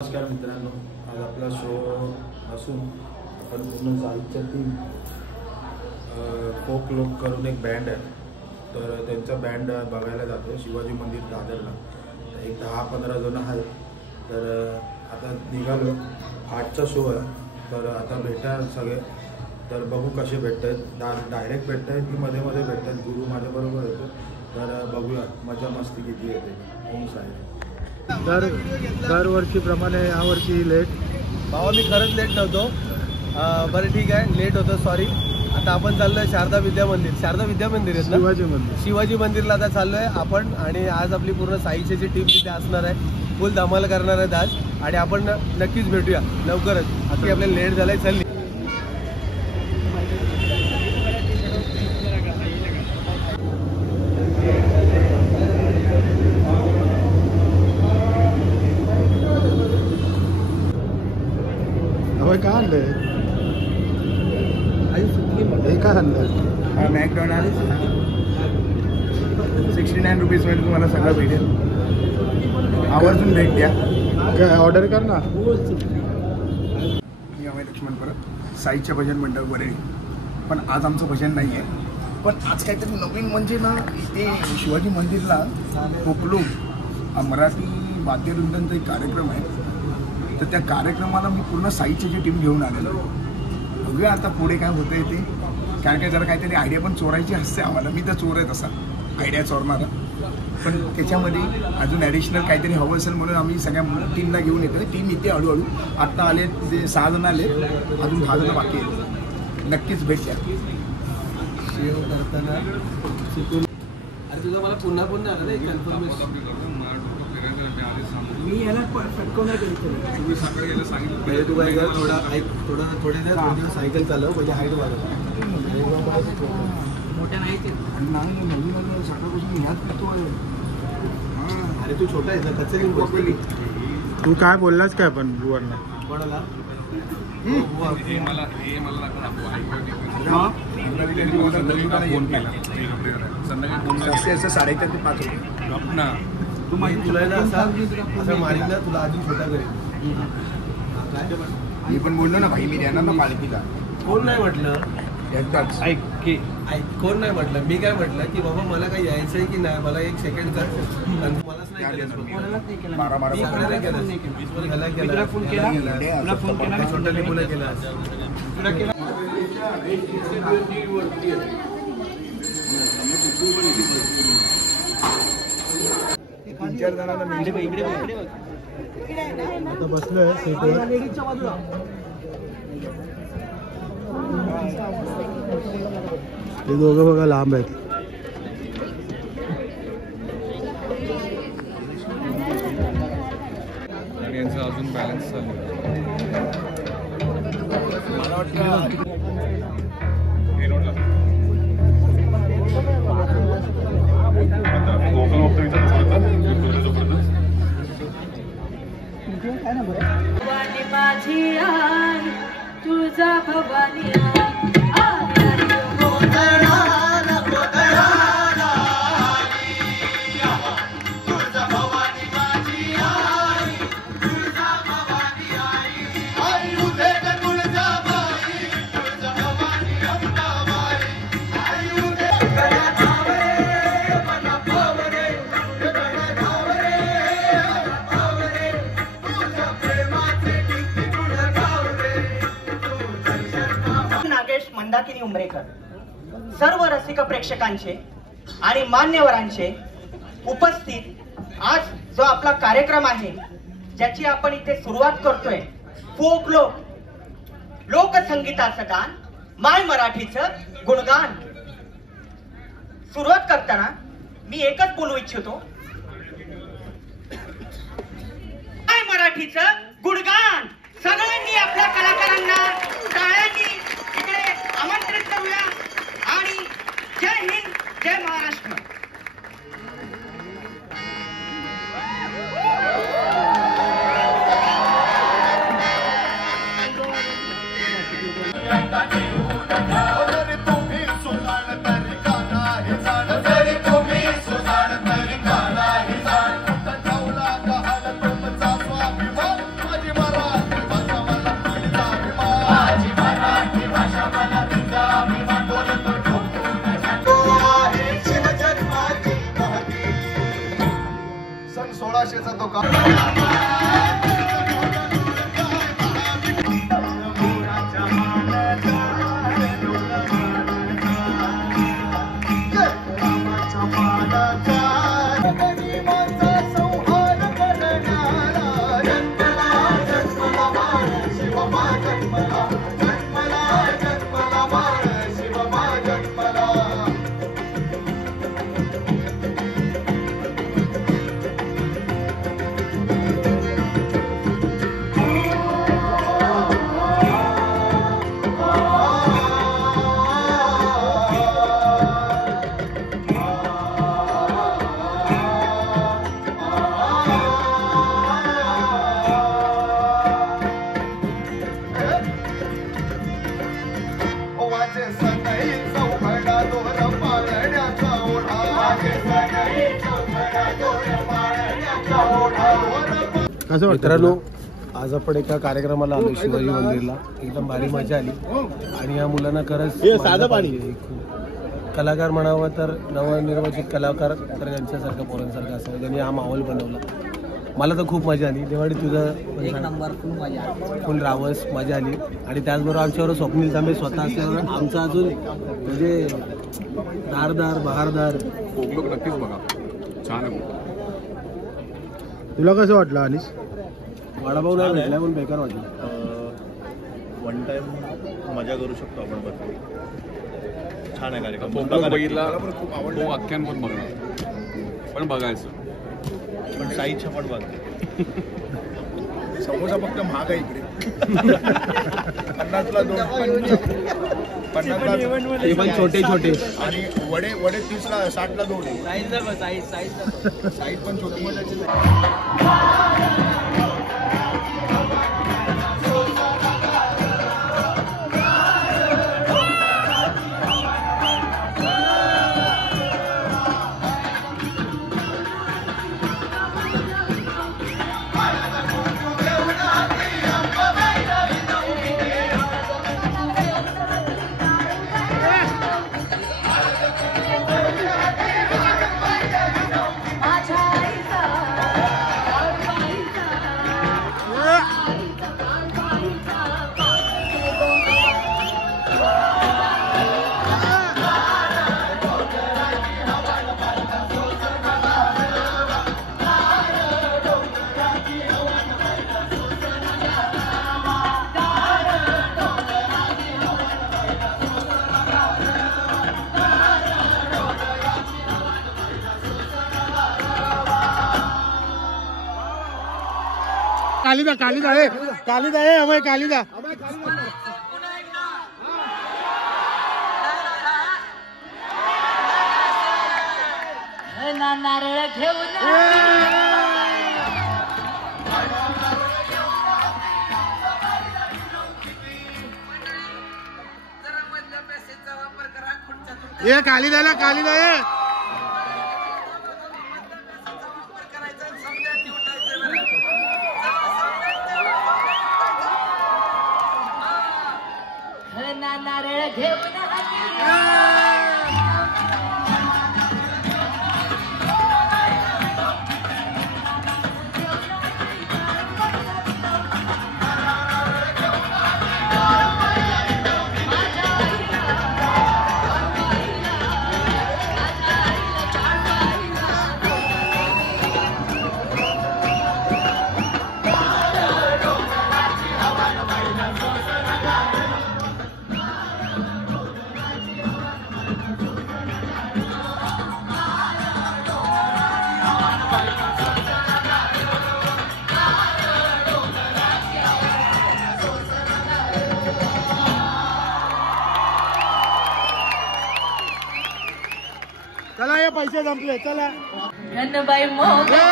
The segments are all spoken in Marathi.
नमस्कार मित्रांनो, आज आपला शो असून आपण पूर्ण साहित्य टीम फोक लोक करून एक बँड आहे, तर त्यांचा बँड बघायला जातो शिवाजी मंदिर दादरला. एक 10-15 जण आहेत. तर आता निघालो. 8चा शो आहे, तर आता भेटा सगळे. तर बघू कसे भेटत आहेत, डायरेक्ट भेटत आहेत की मध्ये मध्ये भेटत आहेत. गुरु माझ्याबरोबर येतो, तर बघूया मजा मस्ती किती येते. ओम साई. दरवर्षीप्रमाणे यावर्षी लेट. भावा मी खरंच लेट नव्हतो. बरं ठीक आहे, लेट होतं, सॉरी. आता आपण चाललोय शारदा विद्या मंदिर आहे ना, शिवाजी मंदिरला आता चाललोय आपण. आणि आज आपली पूर्ण साईची टीम तिथे असणार आहे, फुल धमाल करणार आहे आज. आणि आपण नक्कीच भेटूया लवकरच. अशी आपल्याला लेट झालाय. चल काय आणलंय हे? काय आणलंय? मॅकडॉनल्ड 69 रुपीजमध्ये तुम्हाला सगळं भेटेल. आवर्जून भेट द्या. काय ऑर्डर कर ना. मी अमय लक्ष्मण परत, साईच्या भजन मंडळ वरळी. पण आज आमचं भजन नाही आहे, पण आज काहीतरी नवीन म्हणजे ना, इथे शिवाजी मंदिरला कोकलो मराठी वाद्यवृंदांचा एक कार्यक्रम आहे. तर त्या कार्यक्रमाला मी पूर्ण साईची जी टीम घेऊन आलेलो. बघूया आता पुढे काय होतं आहे ते. कारण काय जरा काहीतरी आयडिया पण चोरायची असते आम्हाला. मी तर चोर आहे तसा, आयडिया चोरणारा. पण त्याच्यामध्ये अजून ॲडिशनल काहीतरी हवं असेल म्हणून आम्ही सगळ्या टीमला घेऊन येतो. टीम इथे हळूहळू आत्ता आले, ते 6 जण आले, अजून 10 जण बाकी आहेत. नक्कीच भेट द्या. शेव करताना चुकून अरे तुझं मला पुन्हा पुन्हा आलं नाही कन्फर्मेशन. मी याला फटको नाही पहिले तू काय कर, थोडे दिवस सायकल चालव, म्हणजे हाईट वाढव. मोठ्या नाही नवीन सकाळपासून ह्याच पितो आहे. अरे तू छोटा आहे ना, कचरी. तू काय बोललास काय पण बुवांना? कोणाला? असं 4:30 ते 5 होते. तू माहिती तुला असं मारीन ना, तुला अजून छोटा करेल. मी पण बोललो ना भाई, मी देणार ना मालकीला. कोण नाही म्हटलं? एकदाच ऐक कोण नाही म्हटलं. मी काय म्हटलं की बाबा मला काय यायचंय की नाही, मला 1 सेकंड कर. आणि मलाच नाही केलं, छोट्या लिंबूला केला. तीन-चार जणांना आता बसलोय सीटवर. हे दोघं बघा लांब आहेत. आणि यांचं अजून बॅलन्स चालू आहे. मला वाटतं भवानी माझी आई, तुझा भवानी आई. मंदाकिनी उमरेकर, सर्व रसिक प्रेक्षकांचे आणि मान्यवरांचे उपस्थित आज जो आपला कार्यक्रम आहे, ज्याची आपण इथे सुरुवात करतोय, फोक लोकसंगीताचं गान, माय मराठीचं गुणगान. सुरुवात करताना मी एकच बोलू इच्छितो, माय मराठीचं गुणगान. सगळ्यांनी आपल्या कलाकारांना टाळ्यांनी इकडे आमंत्रित करूया. आणि जय हिंद, जय महाराष्ट्र. मित्रांनो, आज आपण एका कार्यक्रमाला आलो शिवाजी मंदिरला. एकदम भारी मजा आली आणि या मुलांना खरंच साधं पाणी कलाकार म्हणावं तर नवनिर्वाचित कलाकार तर यांच्यासारखं पोरांसारखं असावं. त्यांनी हा माहोल बनवला. मला तर खूप मजा आली. दिवाळी तुझं एक नंबर फुल मजा, फुल रावस मजा आली. आणि त्याचबरोबर आमच्यावर स्वप्नील तांबे स्वतः असल्यावर आमचा अजून म्हणजे धारदार बहारदार. नक्कीच बघा, छान आहे. तुला कसं वाटलं अनिस? वडापाव नाही भेटला पण बेकार वाटलं. वन टाइम मजा करू शकतो आपण. बघ छान आहे कार्यक्रम. बघितला तो आख्यान पण बघणार, पण बघायचं पण साईच्या पण बघ. समोसा फक्त महाग आहे इकडे. 50ला 2, 50ला पण छोटे छोटे आणि वडे 30ला 60ला 2. साईज पण छोटी. कालिदा आहे अमय कालिदा. नारळ घेऊन ये कालिदाला कालिदा आहे. नारळ घेऊन चला हे पैसे संपले. चला घनबाई मोगरा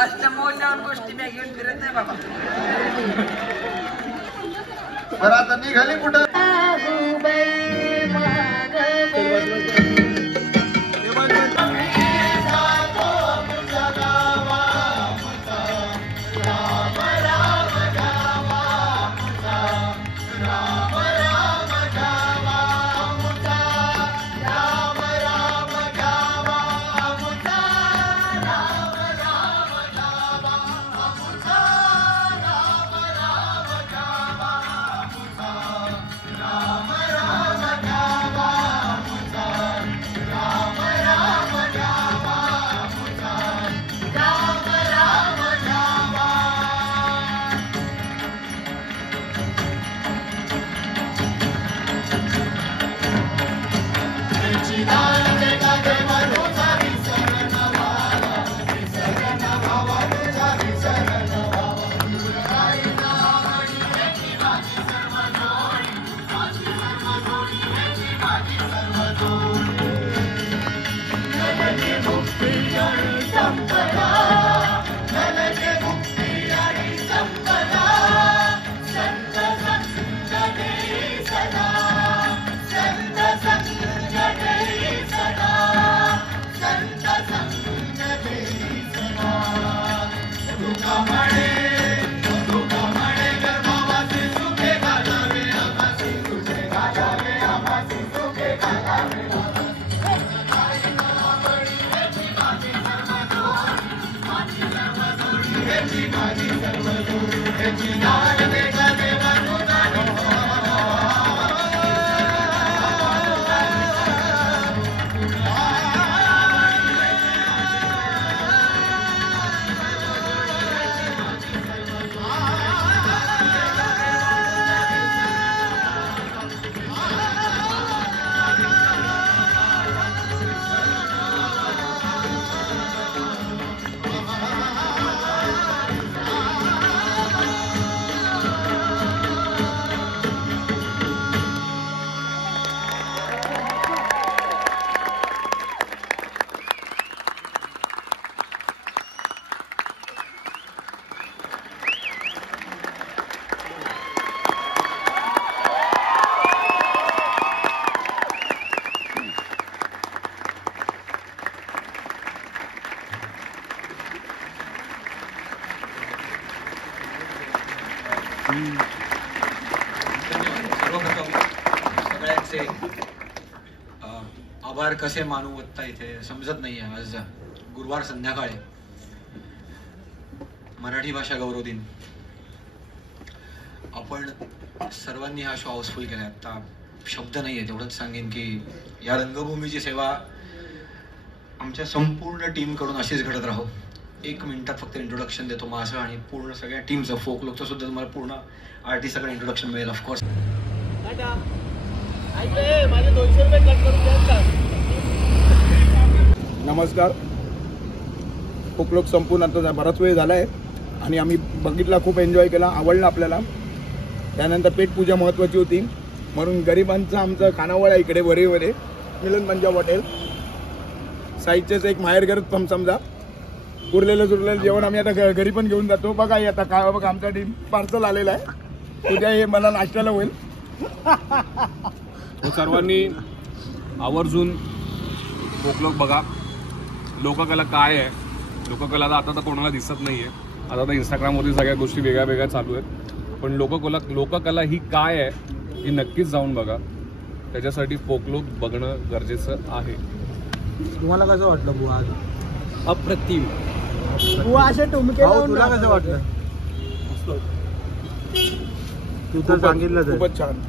असल्या मोठ्यावर गोष्टी मी घेऊन फिरत नाही बाबा. बरं आता निघाली कुठं? सर्वप्रथम सगळ्यांचे आभार कसे मानू आता इथे समजत नाहीये. आज गुरुवार संध्याकाळी मराठी भाषा गौरव दिन. आपण सर्वांनी हा शो हाऊसफुल केला. आता शब्द नाही आहे, तेवढंच सांगेन की या रंगभूमीची सेवा आमच्या संपूर्ण टीमकडून अशीच घडत राहो. 1 मिनिटात फक्त इंट्रोडक्शन देतो माझं आणि पूर्ण सगळ्या टीमचं, फोक लोकचं सुद्धा तुम्हाला पूर्ण आर्टिस्टकडे इंट्रोडक्शन मिळेल. ऑफकोर्स नमस्कार. फोकलोक संपून आता बराच वेळ झाला आहे आणि आम्ही बघितला, खूप एन्जॉय केला, आवडला आपल्याला. त्यानंतर पेटपूजा महत्त्वाची होती म्हणून गरिबांचा आमचा खानावळ आहे इकडे वरेवरे मिलन पंजाब हॉटेल. साईडचेच एक माहेरघर समजा. उरलेलं जुरलेलं जेवण आम्ही आता घरी पण घेऊन जातो. बघा आता काय बघा आमचा टीम पार्सल आलेला आहे. उद्या हे मला नाश्त्याला होईल. सर्वांनी आवर्जून फोकलोक बघा. लोककला काय आहे, लोककला आता तर कोणाला दिसत नाही आहे. आता तर इंस्टाग्रामवरती सगळ्या गोष्टी वेगळ्या वेगळ्या चालू आहेत, पण लोककला ही काय आहे ही नक्कीच जाऊन बघा. त्याच्यासाठी फोकलोक बघणं गरजेचं आहे. तुम्हाला कसं वाटलं बुवा आज? अप्रतिम. असे टुमके तुला कसं वाटलं? तू तर सांगितलं खूपच छान.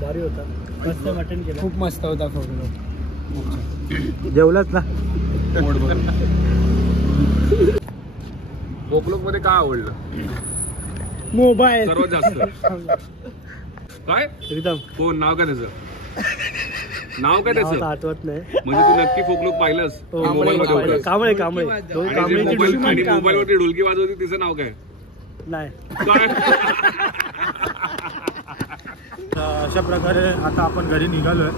भारी होता. मस्त मटण केलं. खूप मस्त होता फोकलोक. जेवलाच ना? फोकलोक मध्ये काय आवडलं? मोबाईल सर्वात जास्त. काय एकदम. कोण नाव काय त्याचं? नाव काय त्याचं आठवत नाही. म्हणजे तू नक्की फोकलोक पाहिलंस? कांबळे कांबळे आणि मोबाईलवरती ढोलकी वाजवती तिचं नाव काय? नाही. काय? अशा प्रकारे आता आपण घरी निघालोय.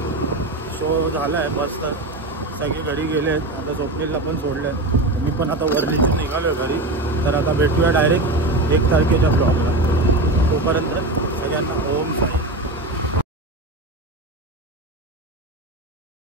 शो झालाय, मस्त सगळे घरी गेले आहेत. आता स्वप्नीलला पण सोडले आहेत. मी पण आता वरलीतून निघालो आहे घरी. तर आता भेटूया डायरेक्ट 1 तारखेच्या ब्लॉगला. तोपर्यंत सगळ्यांना ओम साई.